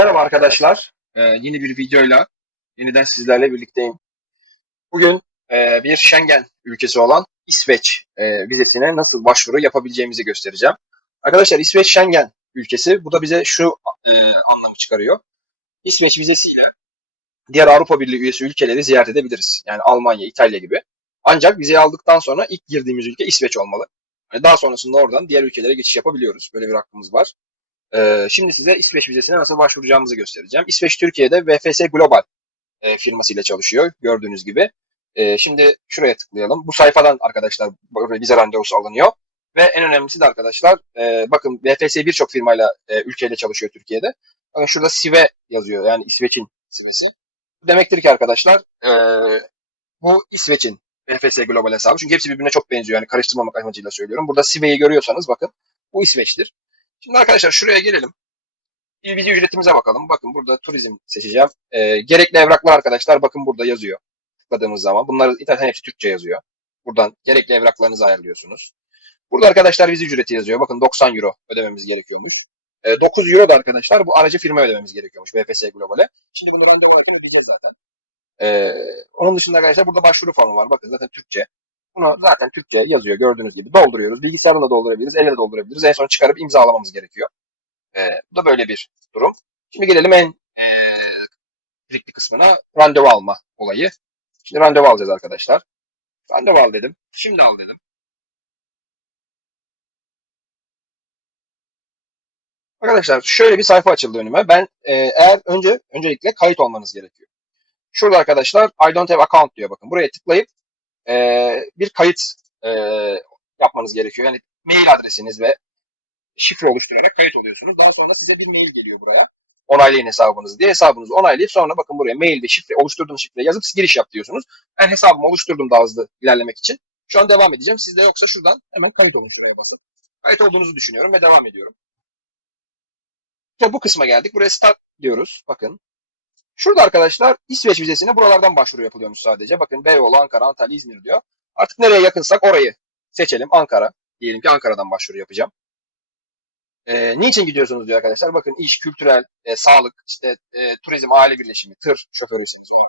Merhaba arkadaşlar. Ee, yeni bir videoyla yeniden sizlerle birlikteyim. Bugün e, bir Schengen ülkesi olan İsveç e, vizesine nasıl başvuru yapabileceğimizi göstereceğim. Arkadaşlar İsveç Schengen ülkesi. Bu da bize şu e, anlamı çıkarıyor. İsveç vizesiyle diğer Avrupa Birliği üyesi ülkeleri ziyaret edebiliriz. Yani Almanya, İtalya gibi. Ancak vizeyi aldıktan sonra ilk girdiğimiz ülke İsveç olmalı. Yani daha sonrasında oradan diğer ülkelere geçiş yapabiliyoruz. Böyle bir hakkımız var. Ee, şimdi size İsveç vizesine nasıl başvuracağımızı göstereceğim. İsveç Türkiye'de VFS Global e, firmasıyla çalışıyor gördüğünüz gibi. E, şimdi şuraya tıklayalım. Bu sayfadan arkadaşlar vize randevusu alınıyor. Ve en önemlisi de arkadaşlar e, bakın VFS birçok firmayla e, ülkeyle çalışıyor Türkiye'de. Bakın şurada SIVE yazıyor yani İsveç'in SIVE'si. Demektir ki arkadaşlar e, bu İsveç'in VFS Global hesabı. Çünkü hepsi birbirine çok benziyor. Yani karıştırmamak amacıyla söylüyorum. Burada SIVE'yi görüyorsanız bakın bu İsveç'tir. Şimdi arkadaşlar şuraya gelelim. Vize ücretimize bakalım. Bakın burada turizm seçeceğim. E, gerekli evraklar arkadaşlar bakın burada yazıyor. Tıkladığımız zaman. Bunlar internetten hepsi Türkçe yazıyor. Buradan gerekli evraklarınızı ayarlıyorsunuz. Burada arkadaşlar vize ücreti yazıyor. Bakın 90 euro ödememiz gerekiyormuş. E, 9 euro da arkadaşlar bu aracı firma ödememiz gerekiyormuş VFS Global'e. Şimdi bunu randevu olarak ödeyeceğiz zaten. E, onun dışında arkadaşlar burada başvuru formu var. Bakın zaten Türkçe. Bunu zaten Türkçe yazıyor gördüğünüz gibi. Dolduruyoruz. Bilgisayarda da doldurabiliriz. Elle de doldurabiliriz. En son çıkarıp imzalamamız gerekiyor. E, bu da böyle bir durum. Şimdi gelelim en e, trikli kısmına randevu alma olayı. Şimdi randevu alacağız arkadaşlar. Randevu al dedim. Şimdi al dedim. Arkadaşlar şöyle bir sayfa açıldı önüme. Ben e, eğer önce öncelikle kayıt olmanız gerekiyor. Şurada arkadaşlar I don't have account diyor bakın. Buraya tıklayıp e, bir kayıt e, yapmanız gerekiyor. Yani mail adresiniz ve şifre oluşturarak kayıt oluyorsunuz. Daha sonra size bir mail geliyor buraya. Onaylayın hesabınızı diye hesabınızı onaylayıp sonra bakın buraya mail ve şifre oluşturduğunuz şifre yazıp giriş yap diyorsunuz. Ben hesabımı oluşturdum daha hızlı ilerlemek için. Şu an devam edeceğim. Sizde yoksa şuradan hemen kayıt olun şuraya bakın. Kayıt olduğunuzu düşünüyorum ve devam ediyorum. İşte bu kısma geldik. Buraya start diyoruz. Bakın. Şurada arkadaşlar İsveç vizesine buralardan başvuru yapılıyormuş sadece. Bakın Beyoğlu, Ankara, Antalya, İzmir diyor. Artık nereye yakınsak orayı seçelim. Ankara. Diyelim ki Ankara'dan başvuru yapacağım. E, niçin gidiyorsunuz diyor arkadaşlar. Bakın iş, kültürel, e, sağlık, işte e, turizm, aile birleşimi, tır şoförüyseniz o.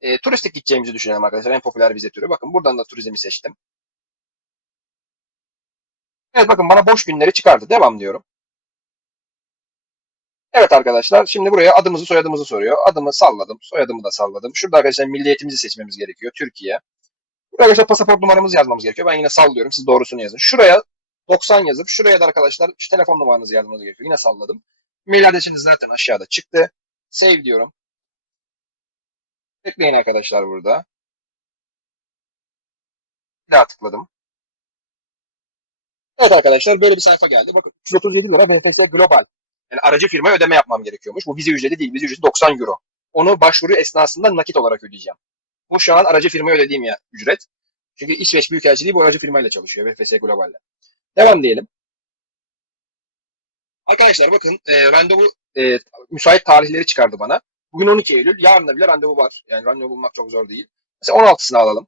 E, turistik gideceğimizi düşünelim arkadaşlar. En popüler vize türü. Bakın buradan da turizmi seçtim. Evet bakın bana boş günleri çıkardı. Devam diyorum. Evet arkadaşlar şimdi buraya adımızı soyadımızı soruyor. Adımı salladım. Soyadımı da salladım. Şurada arkadaşlar milliyetimizi seçmemiz gerekiyor. Türkiye. Buraya arkadaşlar pasaport numaramızı yazmamız gerekiyor. Ben yine sallıyorum. Siz doğrusunu yazın. Şuraya 90 yazıp şuraya da arkadaşlar şu telefon numaranızı yazmanız gerekiyor. Yine salladım. Mail adresiniz zaten aşağıda çıktı. Save diyorum. Bekleyin arkadaşlar burada. Bir daha tıkladım. Evet arkadaşlar böyle bir sayfa geldi. Bakın 337 lira VFS Global. Yani aracı firmaya ödeme yapmam gerekiyormuş. Bu vize ücreti değil. Vize ücreti 90 euro. Onu başvuru esnasında nakit olarak ödeyeceğim. Bu şu an aracı firmaya ödediğim ya ücret. Çünkü İsveç Büyükelçiliği bu aracı firmayla çalışıyor. VFS Global'le. Devam diyelim. Arkadaşlar bakın e, randevu e, müsait tarihleri çıkardı bana. Bugün 12 Eylül. Yarın da bile randevu var. Yani randevu bulmak çok zor değil. Mesela 16'sını alalım.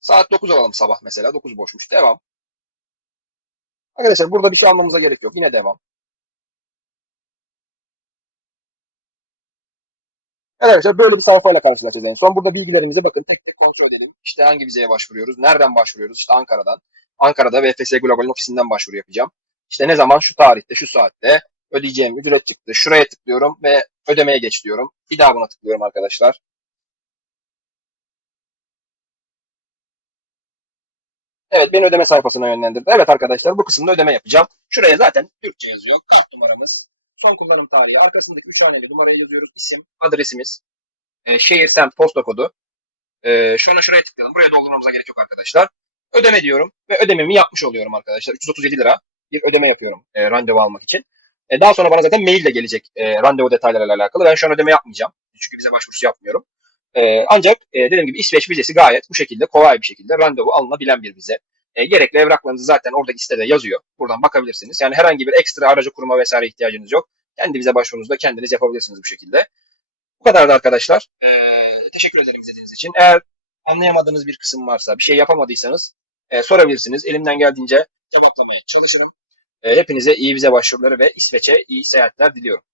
Saat 9 alalım sabah mesela. 9 boşmuş. Devam. Arkadaşlar burada bir şey almamıza gerek yok. Yine devam. Arkadaşlar böyle bir sayfayla karşılaşacağız en son. Burada bilgilerimize bakın tek tek kontrol edelim. İşte hangi vizeye başvuruyoruz, nereden başvuruyoruz? İşte Ankara'dan. Ankara'da VFS Global'in ofisinden başvuru yapacağım. İşte ne zaman şu tarihte, şu saatte ödeyeceğim ücret çıktı. Şuraya tıklıyorum ve ödemeye geç diyorum. Bir daha buna tıklıyorum arkadaşlar. Evet beni ödeme sayfasına yönlendirdi. Evet arkadaşlar bu kısımda ödeme yapacağım. Şuraya zaten Türkçe yazıyor. Kart numaramız, son kullanım tarihi, arkasındaki 3 haneli numarayı yazıyoruz. İsim, adresimiz, e, şehir, semt, posta kodu. E, şu an şuraya tıklayalım. Buraya doldurmamıza gerek yok arkadaşlar. Ödeme diyorum ve ödememi yapmış oluyorum arkadaşlar. 337 lira bir ödeme yapıyorum e, randevu almak için. E, daha sonra bana zaten mail de gelecek e, randevu detaylarıyla alakalı. Ben şu an ödeme yapmayacağım. Çünkü vize başvurusu yapmıyorum. E, ancak e, dediğim gibi İsveç vizesi gayet bu şekilde kolay bir şekilde randevu alınabilen bir vize. E, gerekli evraklarınızı zaten oradaki sitede yazıyor. Buradan bakabilirsiniz. Yani herhangi bir ekstra aracı kuruma vesaire ihtiyacınız yok. Kendi vize başvurunuzu da kendiniz yapabilirsiniz bu şekilde. Bu kadar da arkadaşlar. E, teşekkür ederim izlediğiniz için. Eğer anlayamadığınız bir kısım varsa, bir şey yapamadıysanız e, sorabilirsiniz. Elimden geldiğince cevaplamaya çalışırım. E, hepinize iyi vize başvuruları ve İsveç'e iyi seyahatler diliyorum.